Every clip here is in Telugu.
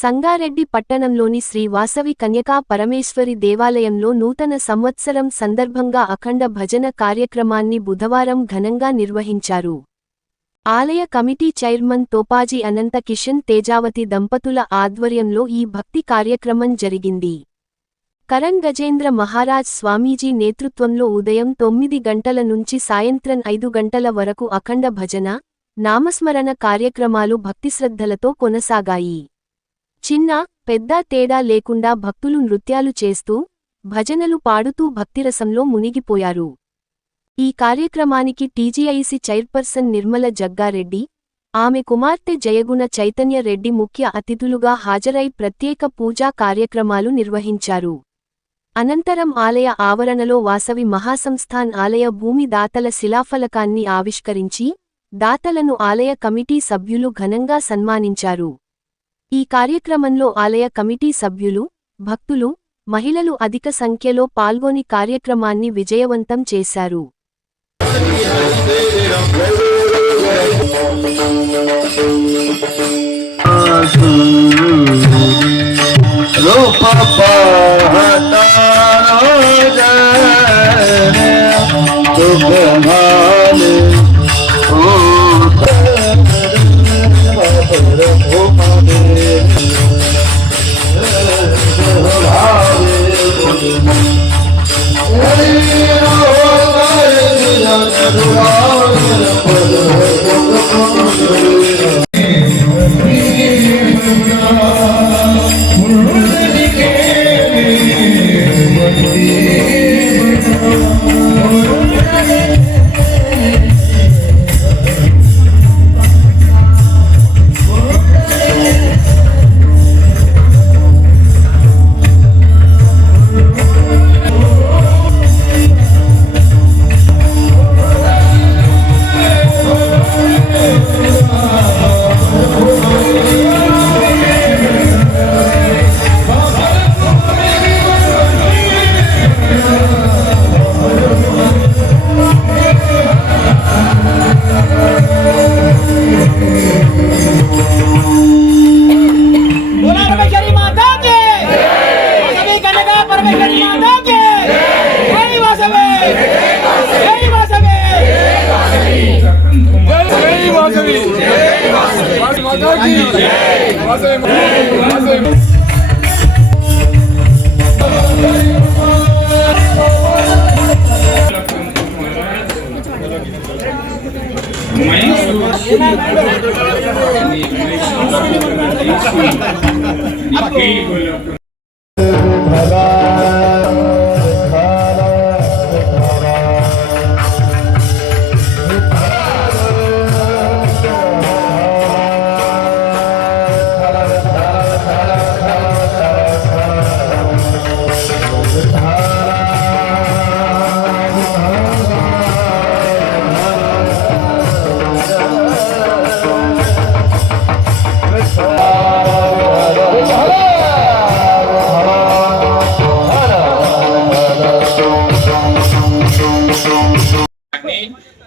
సంగారెడ్డి పట్టణంలోని శ్రీ వాసవి కన్యకా పరమేశ్వరి దేవాలయంలో నూతన సంవత్సరం సందర్భంగా అఖండ భజన కార్యక్రమాన్ని బుధవారం ఘనంగా నిర్వహించారు. ఆలయ కమిటీ చైర్మన్ తోపాజీ అనంత కిషన్ తేజావతి దంపతుల ఆధ్వర్యంలో ఈ భక్తి కార్యక్రమం జరిగింది. కరణ్ గజేంద్ర మహారాజ్ స్వామీజీ నేతృత్వంలో ఉదయం 9 గంటల నుంచి సాయంత్రం 5 గంటల వరకు అఖండ భజన, నామస్మరణ కార్యక్రమాలు భక్తిశ్రద్ధలతో కొనసాగాయి. చిన్న, పెద్ద తేడా లేకుండా భక్తులు నృత్యాలు చేస్తూ, భజనలు పాడుతూ భక్తిరసంలో మునిగిపోయారు. ఈ కార్యక్రమానికి టీజీఐసీ చైర్పర్సన్ నిర్మల జగ్గారెడ్డి, ఆమె కుమార్తె జయగుణ చైతన్య రెడ్డి ముఖ్య అతిథులుగా హాజరై ప్రత్యేక పూజా కార్యక్రమాలు నిర్వహించారు. అనంతరం ఆలయ ఆవరణలో వాసవి మహాసంస్థాన్ ఆలయ భూమి దాతల శిలాఫలకాన్ని ఆవిష్కరించి, దాతలను ఆలయ కమిటీ సభ్యులు ఘనంగా సన్మానించారు. ఈ కార్యక్రమంలో ఆలయ కమిటీ సభ్యులు, భక్తులు, మహిళలు అధిక సంఖ్యలో పాల్గొని కార్యక్రమాన్ని విజయవంతం చేశారు.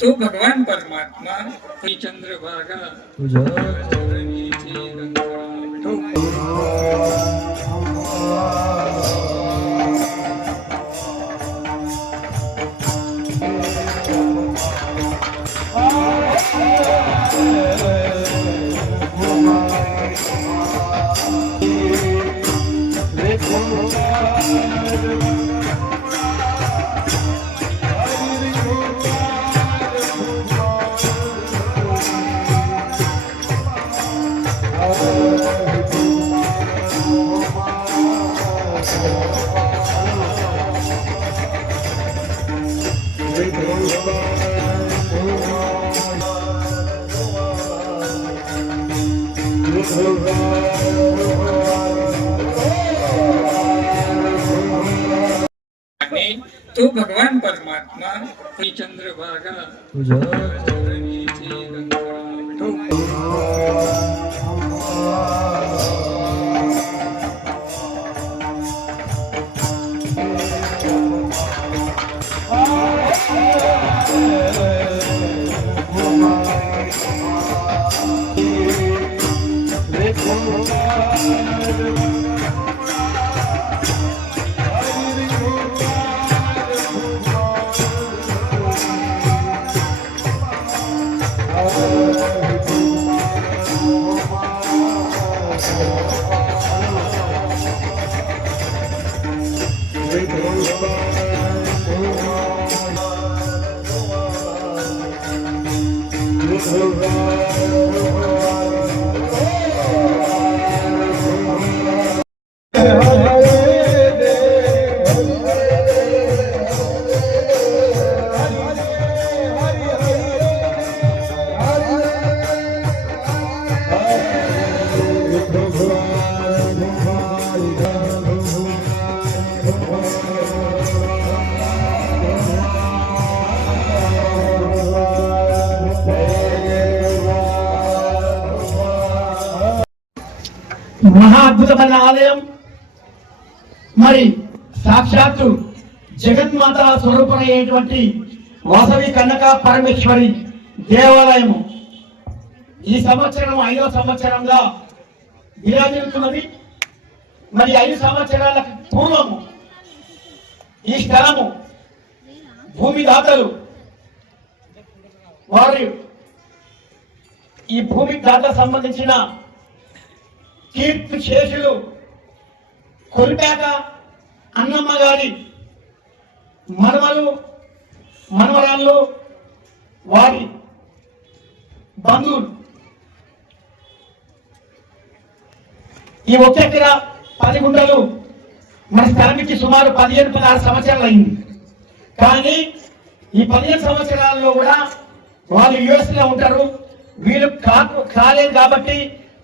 तो भगवान परमात्मा चंद्रभागा तो भगवान परमात्मा चंद्रभागा Let's go. మహా అద్భుతమైన ఆలయం. మరి సాక్షాత్తు జగన్మాత స్వరూపమైనటువంటి వాసవి కన్యకా పరమేశ్వరి దేవాలయము ఈ సంవత్సరం 5వ సంవత్సరంగా విరాజిల్లుతున్నది. మరి 5 సంవత్సరాల పూర్వము ఈ స్థలము భూమి దాతలు వారి ఈ భూమి దాత సంబంధించిన కీర్తి శేషులు కొలిపేట అన్నమ్మ గారి మనమలు మనవరాళ్ళు వారి బంధువులు ఈ ఒక్కెకర 10 గుంటలు మన స్థలానికి సుమారు 15-16 సంవత్సరాలు అయింది. కానీ ఈ 15 సంవత్సరాల్లో కూడా వాళ్ళు యుఎస్ లో ఉంటారు. వీళ్ళు కాలేదు కాబట్టి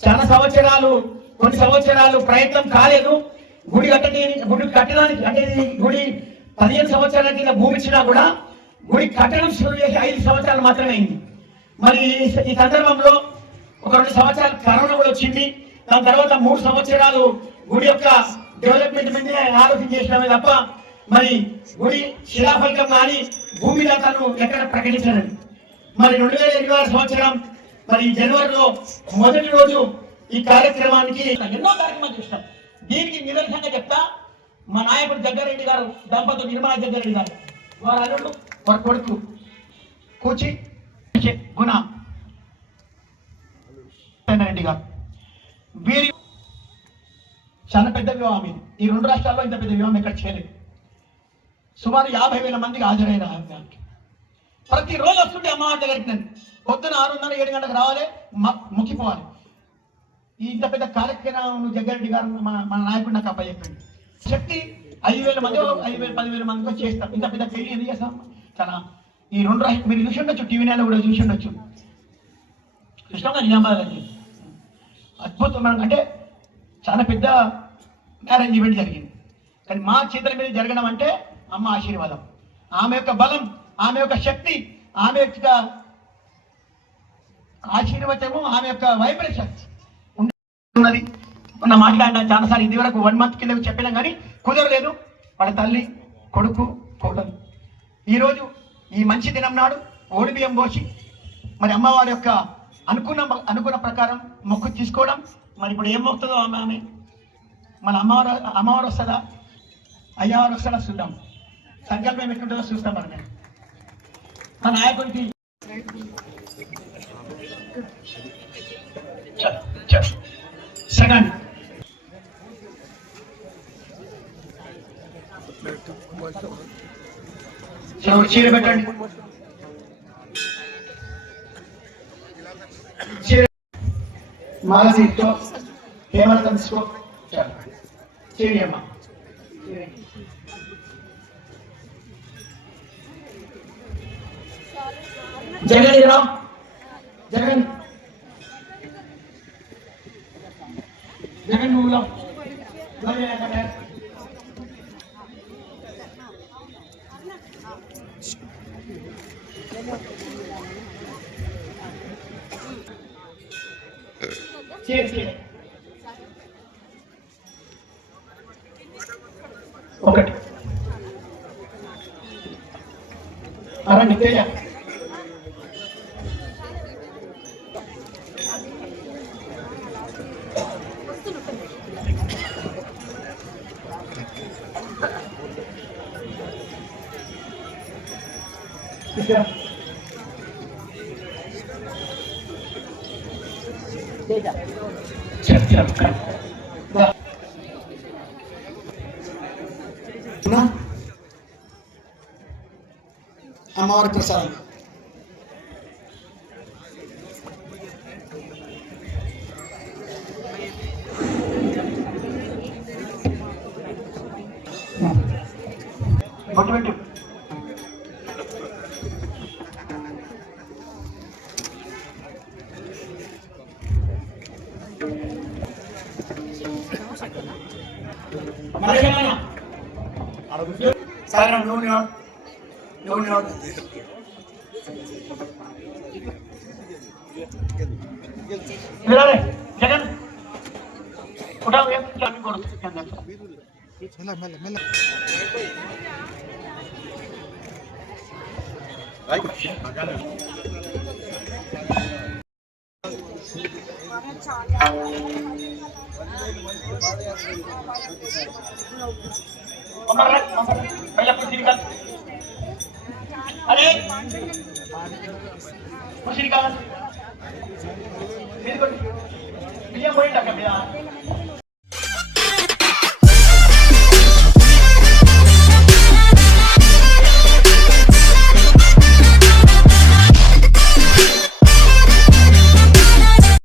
చాలా సంవత్సరాలు కొన్ని సంవత్సరాలు ప్రయత్నం కాలేదు. గుడి కట్టడానికి అంటే గుడి 15 సంవత్సరాల కింద భూమి ఇచ్చినా కూడా గుడి కట్టడం శురు చేసి 5 సంవత్సరాలు మాత్రమే అయింది. మరి ఈ సందర్భంలో ఒక 2 సంవత్సరాలు కరోనా కూడా వచ్చింది. దాని తర్వాత 3 సంవత్సరాలు గుడి యొక్క డెవలప్మెంట్ మీద ఆలోచన చేసినామే తప్ప మరి గుడి శిలాఫలకం కానీ భూమి దాతను ఎక్కడ ప్రకటించారండి. మరి 2026 సంవత్సరం మరి జనవరిలో మొదటి రోజు ఈ కార్యక్రమానికి ఎన్నో కార్యక్రమాలు చేస్తాం. దీనికి నిదర్శనంగా చెప్తా మా నాయకుడు జగ్గారెడ్డి గారు దంపతులు నిర్మలా జగ్గారెడ్డి గారు వారి అల్లుడు వారి కొడుకు కూచి గుణ రెడ్డి గారు వీరి చాలా పెద్ద వివాహం ఇది. ఈ 2 రాష్ట్రాల్లో ఇంత పెద్ద వివాహం ఎక్కడ చేయలేదు. సుమారు 50,000 మందికి హాజరైన వివాహానికి ప్రతిరోజు వస్తుంటే అమ్మవారి దగ్గరికి పొద్దున 6:30-7 గంటలకు రావాలి, ముక్కిపోవాలి. ఇంత పెద్ద కార్యక్రమం జగ్గారెడ్డి గారు మన నాయకుడు నాకు అబ్బాయి చెప్పింది. శక్తి 5,000 మంది 5,000-10,000 మందితో చేస్తాం. ఇంత పెద్ద పెళ్లి ఎందుకు చేస్తాం? చాలా ఈ 2 రాష్ట్రాలు మీరు చూసి ఉండొచ్చు, టీవీ నైన్లో కూడా చూసి ఉండొచ్చు. కృష్ణంగా నిజామాబాద్ అద్భుతం. అంటే చాలా పెద్ద మ్యారేజ్ ఈవెంట్ జరిగింది. కానీ మా చేతుల మీద జరగడం అంటే అమ్మ ఆశీర్వాదం, ఆమె యొక్క బలం, ఆమె యొక్క శక్తి, ఆమె యొక్క ఆశీర్వాదము, ఆమె యొక్క వైబ్రేషన్ ఉన్నది. మొన్న మాట్లాడినా చాలాసార్లు ఇది వరకు 1 మంత్ కింద చెప్పినాం కానీ కుదరలేదు. వాళ్ళ తల్లి, కొడుకు, కోడలు ఈరోజు ఈ మంచి దినం నాడు ఓడి బియ్యం పోసి మరి అమ్మవారి యొక్క అనుకున్న ప్రకారం మొక్కు తీసుకోవడం. మరి ఇప్పుడు ఏం మొక్కుతుందో ఆమె మన అమ్మవారు వస్తుందా, అయ్యవారు వస్తుందా చూద్దాం. సంకల్పం ఎట్లుంటుందో చూస్తాం. మరి నేను మా నాయకుడికి సెకండ్ చీర పెట్టండి. మాలసీతో హేమలతం తీసుకో. చీరి అమ్మ జగన్ రావు జగన్ జగన్ నువ్వు ఒకటి అరండి తేజ అమ్మవారి ప్రసాదం. బొట్టు సాగరం నూనె జగన్ उठाओ ये प्लानिंग करो इसके अंदर मेला मेला मेला पहले कुर्सी निकाल अरे कुर्सी निकाल भैया वही लगा भैया